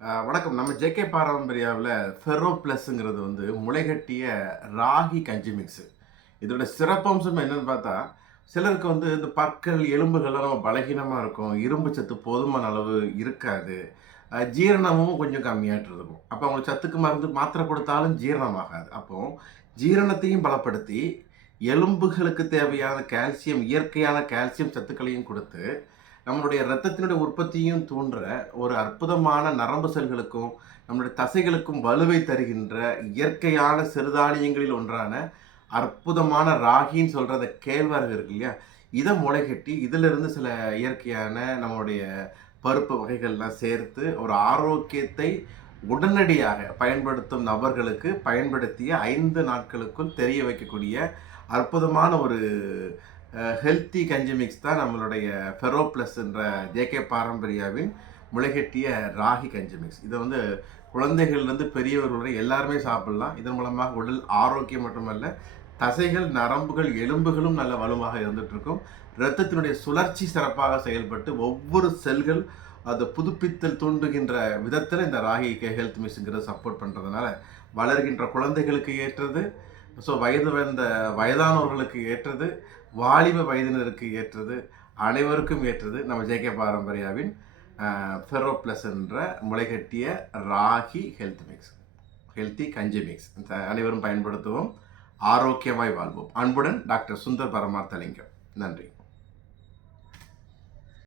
வணக்கம். நம்ம JK பாரம்பரியாவில் ferro ப்ளஸ்ங்கிறது வந்து முளைகட்டிய ராகி கஞ்சி மிக்ஸு இதோட சிறப்பம்சம் என்னன்னு பார்த்தா சிலருக்கு வந்து இந்த பற்கள் எலும்புகள்லாம் நம்ம பலகீனமாக இருக்கும். இரும்பு சத்து போதுமான அளவு இருக்காது. ஜீரணமும் கொஞ்சம் கம்மியாட்டு இருக்கும். அப்போ அவங்களுக்கு சத்துக்கு மருந்து மாத்திரை கொடுத்தாலும் ஜீரணமாகாது. அப்போ ஜீரணத்தையும் பலப்படுத்தி எலும்புகளுக்கு தேவையான கால்சியம் இயற்கையான கால்சியம் சத்துக்களையும் கொடுத்து நம்மளுடைய ரத்தத்தினுடைய உற்பத்தியும் தூண்டுற ஒரு அற்புதமான நரம்பு செல்களுக்கும் நம்மளுடைய தசைகளுக்கும் வலுவை தருகின்ற இயற்கையான சிறுதானியங்களில் ஒன்றான அற்புதமான ராகின்னு சொல்கிற அந்த கேழ்வரகு இருக்கு இல்லையா? இதை முளைகட்டி இதிலிருந்து சில இயற்கையான நம்மளுடைய பருப்பு வகைகள்லாம் சேர்த்து ஒரு ஆரோக்கியத்தை உடனடியாக பயன்படுத்தும் நபர்களுக்கு பயன்படுத்திய ஐந்து நாட்களுக்குள் தெரிய வைக்கக்கூடிய அற்புதமான ஒரு ஹெல்த்தி கஞ்சி மிக்ஸ் தான் நம்மளுடைய ஃபெரோ ப்ளஸ்ன்ற ஜேகே பாரம்பரியாவின் முளைகட்டிய ராகி கஞ்சி மிக்ஸ் இதை வந்து குழந்தைகள்லேருந்து பெரியவர்கள் வரை எல்லாருமே சாப்பிடலாம். இதன் மூலமாக உடல் ஆரோக்கியம் மட்டுமல்ல தசைகள் நரம்புகள் எலும்புகளும் நல்ல வலுவாக இருந்துகிட்ருக்கும். இரத்தத்தினுடைய சுழற்சி சிறப்பாக செயல்பட்டு ஒவ்வொரு செல்கள் அதை புதுப்பித்தல் தூண்டுகின்ற விதத்தில் இந்த ராகி ஹெல்த் மிக்ஸுங்கிறத சப்போர்ட் பண்ணுறதுனால வளர்கின்ற குழந்தைகளுக்கு ஏற்றது. ஸோ வயது வந்த வயதானவர்களுக்கு ஏற்றது வாலிப வயதினருக்கு ஏற்றது அனைவருக்கும் ஏற்றது நம்ம ஜேகே பாரம்பரியாவின் ஃபெரோ ப்ளஸ் என்ற முளைகட்டிய ராகி ஹெல்த் மிக்ஸ் ஹெல்த்தி கஞ்சி மிக்ஸ் அனைவரும் பயன்படுத்துவோம். ஆரோக்கியமாய் வாழ்வோம். அன்புடன் டாக்டர் சுந்தர் பரமார்த்தலிங்கம். நன்றி.